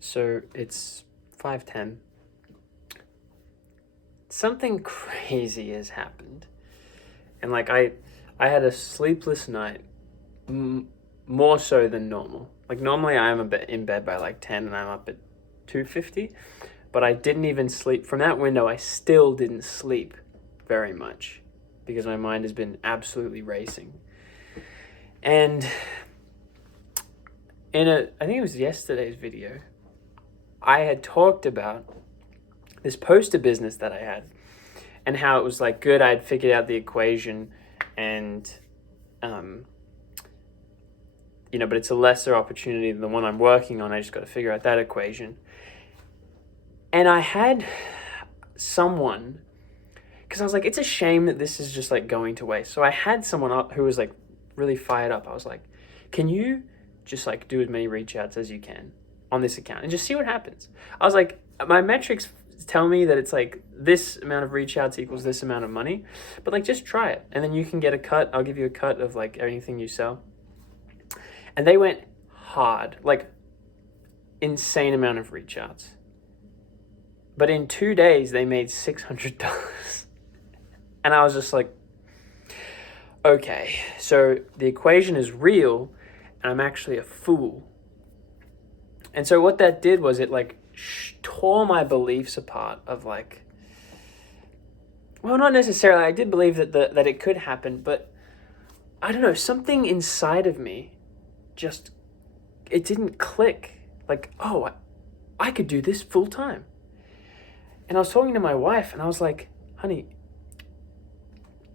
So it's 5:10. Something crazy has happened. And like I had a sleepless night, more so than normal. Like normally I am in bed by like 10 and I'm up at 2:50, but I didn't even sleep from that window. I still didn't sleep very much because my mind has been absolutely racing. And I think it was yesterday's video, I had talked about this poster business that I had and how it was like good. I had figured out the equation and, but it's a lesser opportunity than the one I'm working on. I just got to figure out that equation. And I had someone, because I was like, it's a shame that this is just like going to waste. So I had someone up who was like really fired up. I was like, can you just like do as many reach outs as you can on this account and just see what happens? I was like, my metrics tell me that it's like this amount of reach outs equals this amount of money, but like just try it. And then you can get a cut. I'll give you a cut of like anything you sell. And they went hard, like insane amount of reach outs. But in 2 days, they made $600. And I was just like, okay, so the equation is real and I'm actually a fool. And so what that did was it like tore my beliefs apart of like, well, not necessarily. I did believe that it could happen, but I don't know, something inside of me just, it didn't click. Like, oh, I could do this full time. And I was talking to my wife and I was like, honey,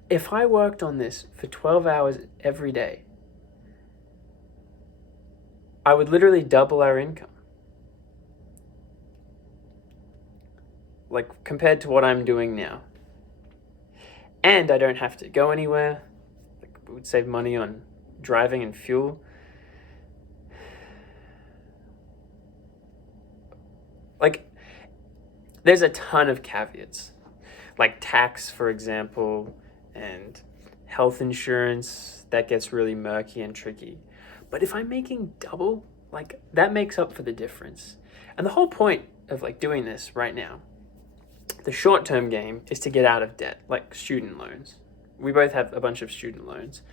if I worked on this for 12 hours every day, I would literally double our income. Like compared to what I'm doing now. And I don't have to go anywhere. Like, it would save money on driving and fuel. Like, there's a ton of caveats. Like tax, for example, and health insurance, that gets really murky and tricky. But if I'm making double, like that makes up for the difference. And the whole point of like doing this right now, the short-term game is to get out of debt, like student loans. We both have a bunch of student loans.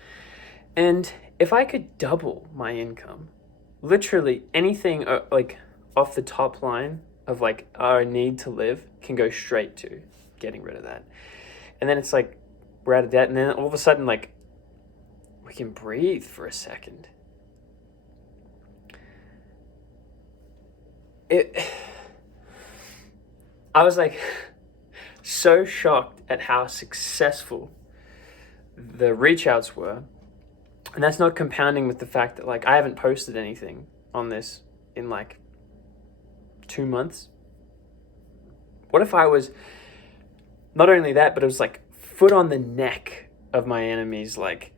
And if I could double my income, literally anything like off the top line of like our need to live can go straight to getting rid of that. And then it's like we're out of debt and then all of a sudden like we can breathe for a second. I was like so shocked at how successful the reach outs were. And that's not compounding with the fact that like I haven't posted anything on this in like 2 months. What if I was not only that, but it was like foot on the neck of my enemies, like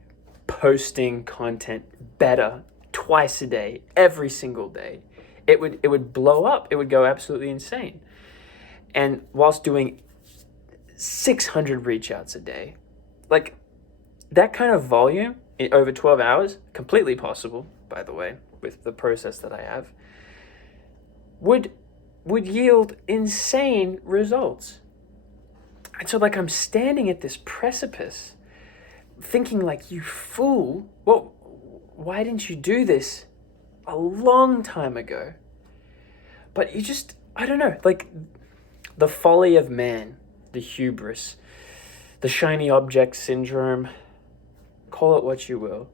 posting content better twice a day, every single day? It would blow up. It would go absolutely insane. And whilst doing 600 reach outs a day, like that kind of volume over 12 hours, completely possible, by the way, with the process that I have, would yield insane results. And so like I'm standing at this precipice thinking like, you fool, well, why didn't you do this a long time ago? But you just, I don't know, like the folly of man, the hubris, the shiny object syndrome, call it what you will.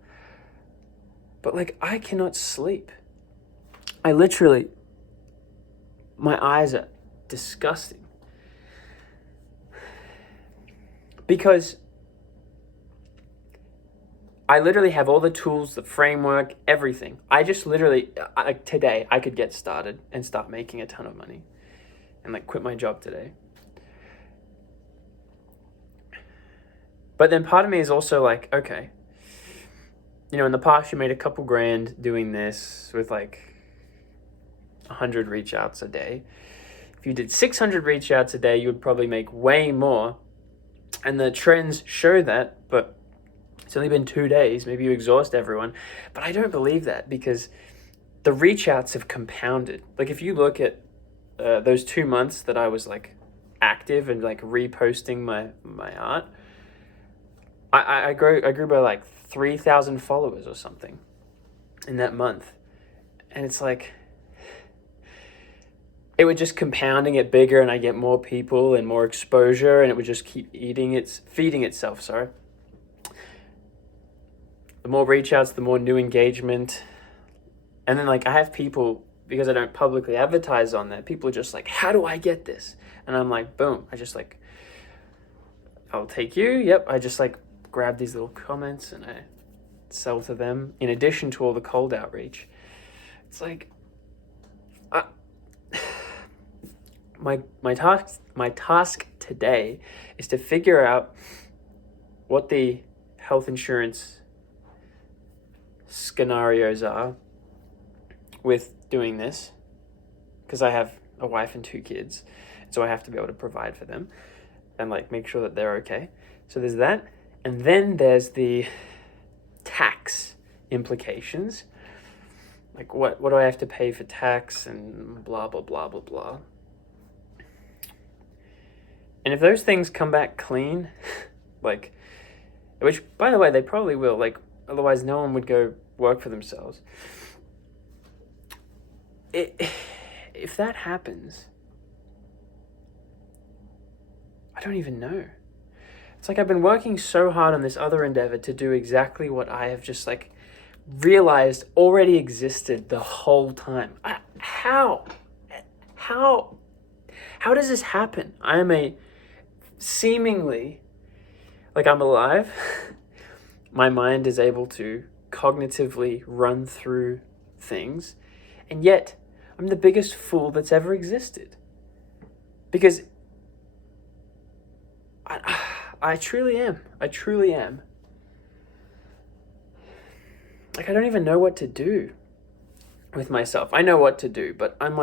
But like, I cannot sleep. I literally, my eyes are disgusting. Because I literally have all the tools, the framework, everything. I just literally, today, I could get started and start making a ton of money and like quit my job today. But then part of me is also like, okay, in the past you made a couple grand doing this with like 100 reach outs a day. If you did 600 reach outs a day, you would probably make way more. And the trends show that, but it's only been 2 days. Maybe you exhaust everyone. But I don't believe that because the reach outs have compounded. Like if you look at those 2 months that I was like active and like reposting my art, I grew by like 3,000 followers or something in that month. And it's like, it would just compounding it bigger, and I get more people and more exposure, and it would just keep feeding itself, sorry. The more reach outs, the more new engagement. And then like I have people, because I don't publicly advertise on there, people are just like, how do I get this? And I'm like, boom, I just like, I'll take you. Yep. I just like grab these little comments and I sell to them in addition to all the cold outreach. It's like, my task today is to figure out what the health insurance scenarios are with doing this, because I have a wife and 2 kids, so I have to be able to provide for them and like make sure that they're okay. So there's that, and then there's the tax implications, like what do I have to pay for tax and blah blah blah blah blah. And if those things come back clean, like, which by the way they probably will, like otherwise no one would go work for themselves. If that happens, I don't even know. It's like I've been working so hard on this other endeavor to do exactly what I have just like realized already existed the whole time. How does this happen? I am a seemingly, like I'm alive. My mind is able to cognitively run through things, and yet I'm the biggest fool that's ever existed. Because I truly am. I truly am. Like, I don't even know what to do with myself. I know what to do, but I'm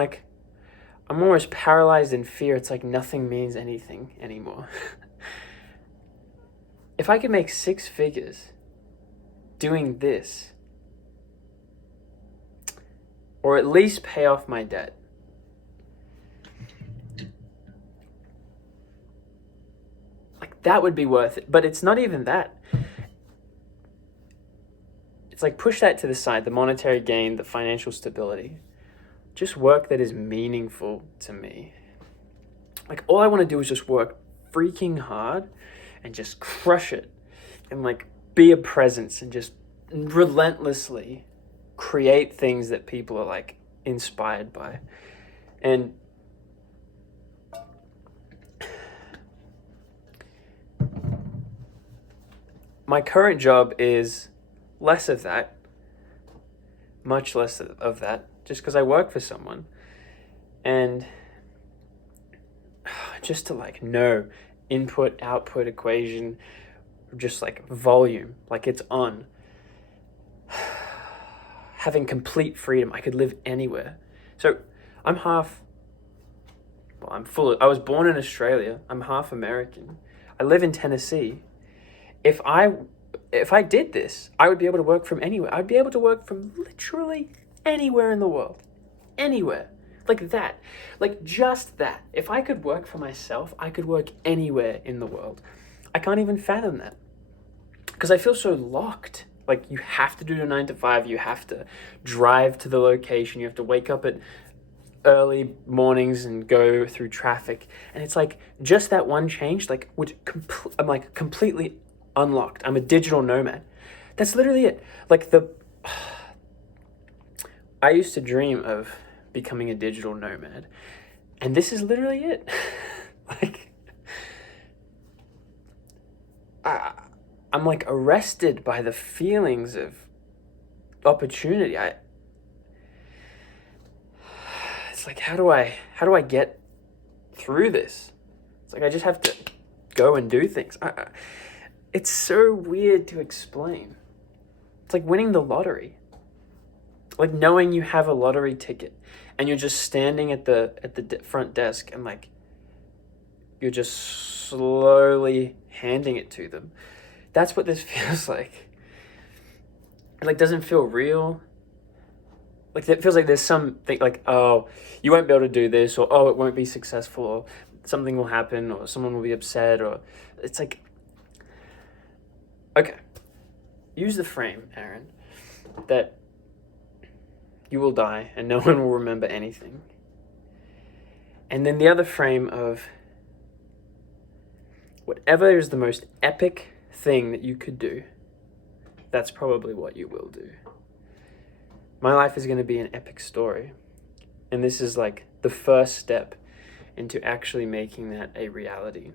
almost paralyzed in fear. It's like nothing means anything anymore. If I could make 6 figures doing this, or at least pay off my debt, like that would be worth it. But it's not even that. It's like push that to the side, the monetary gain, the financial stability. Just work that is meaningful to me. Like all I want to do is just work freaking hard and just crush it and like be a presence and just relentlessly create things that people are like inspired by. And my current job is less of that, much less of that, just because I work for someone. And just to like know input output equation, just like volume, like it's on. Having complete freedom, I could live anywhere. So I was born in Australia. I'm half American. I live in Tennessee. If I did this, I would be able to work from anywhere. I'd be able to work from literally anywhere in the world. Anywhere. Like that. Like just that. If I could work for myself, I could work anywhere in the world. I can't even fathom that. Because I feel so locked. Like you have to do a 9 to 5. You have to drive to the location. You have to wake up at early mornings and go through traffic. And it's like just that one change, like I'm like completely unlocked. I'm a digital nomad. That's literally it. Like I used to dream of becoming a digital nomad, and this is literally it. Like I'm like arrested by the feelings of opportunity. It's like how do I get through this? It's like I just have to go and do things. It's so weird to explain. It's like winning the lottery. Like knowing you have a lottery ticket and you're just standing at the front desk and like you're just slowly handing it to them. That's what this feels like. It like doesn't feel real. like it feels like there's something like, oh, you won't be able to do this, or oh, it won't be successful, or something will happen, or someone will be upset, or it's like, okay, use the frame, Aaron, that you will die and no one will remember anything. And then the other frame of whatever is the most epic thing that you could do, that's probably what you will do. My life is going to be an epic story. And this is like the first step into actually making that a reality.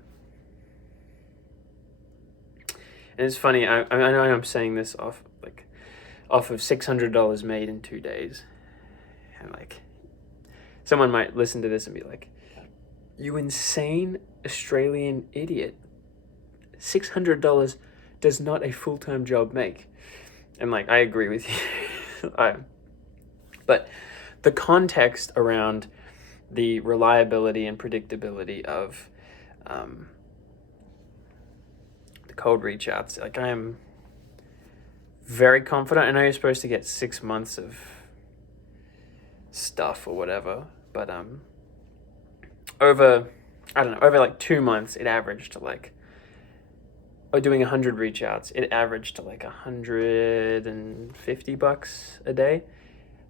And it's funny, I know I'm saying this off of $600 made in 2 days. And like, someone might listen to this and be like, you insane Australian idiot. $600 does not a full-time job make. And like, I agree with you. But the context around the reliability and predictability of the cold reach outs, like I am very confident. I know you're supposed to get 6 months of stuff or whatever, but over like 2 months, it averaged to like, or doing 100 reach outs, it averaged to like $150 a day.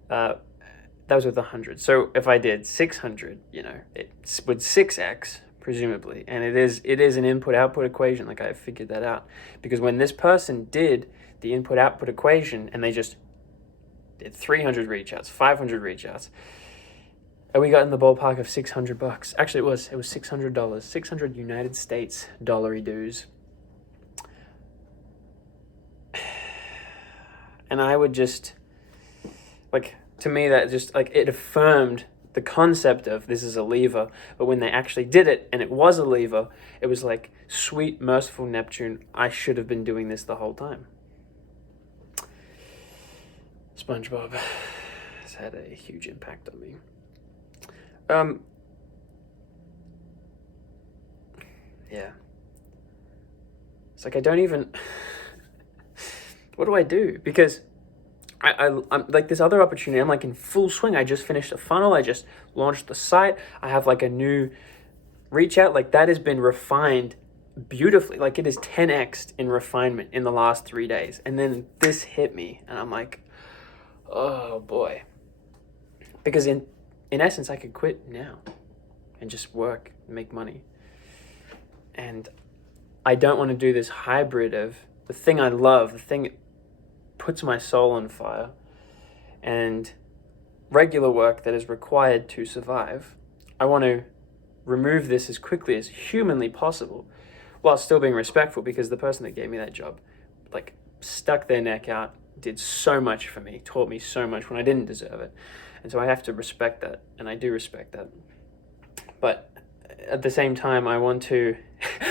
That was with 100. So if I did 600, it would 6x presumably, and it is an input-output equation. Like, I figured that out because when this person did the input-output equation and they just did 300 reach outs, 500 reach outs, and we got in the ballpark of $600. Actually, it was $600, 600 United States dollary dues. And I would just, like, to me, that just, like, it affirmed the concept of this is a lever. But when they actually did it and it was a lever, it was like, sweet, merciful Neptune, I should have been doing this the whole time. SpongeBob has had a huge impact on me. Yeah. It's like, I don't even... What do I do? Because I'm like, this other opportunity, I'm like in full swing. I just finished a funnel. I just launched the site. I have like a new reach out. Like, that has been refined beautifully. Like, it is 10x in refinement in the last 3 days. And then this hit me and I'm like, oh boy. Because in essence, I could quit now and just work and make money. And I don't want to do this hybrid of the thing I love, the thing that puts my soul on fire, and regular work that is required to survive. I want to remove this as quickly as humanly possible while still being respectful, because the person that gave me that job, like, stuck their neck out, did so much for me, taught me so much when I didn't deserve it. And so I have to respect that, and I do respect that. But at the same time, I want to...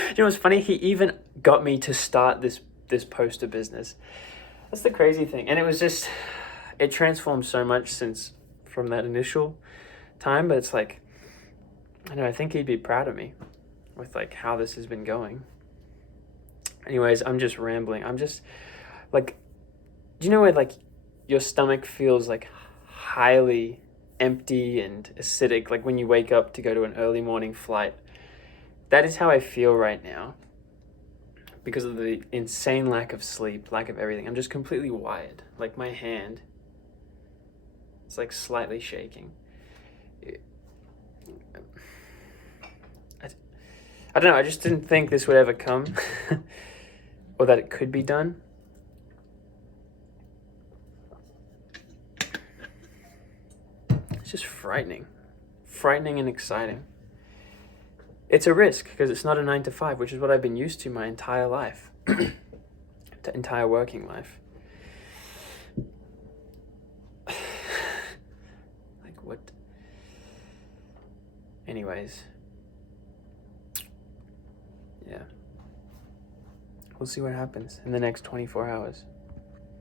You know what's funny? He even got me to start this poster business. That's the crazy thing. And it was just... It transformed so much from that initial time, but it's like... I know, I think he'd be proud of me with, like, how this has been going. Anyways, I'm just rambling. I'm just, like... Do you know where, like, your stomach feels, like, highly empty and acidic, like when you wake up to go to an early morning flight? That is how I feel right now because of the insane lack of sleep, lack of everything. I'm just completely wired. Like, my hand, it's like slightly shaking. I don't know, I just didn't think this would ever come or that it could be done. It's just frightening and exciting. It's a risk because it's not a 9 to 5, which is what I've been used to my entire life, entire working life. Like, what? Anyways, yeah. We'll see what happens in the next 24 hours.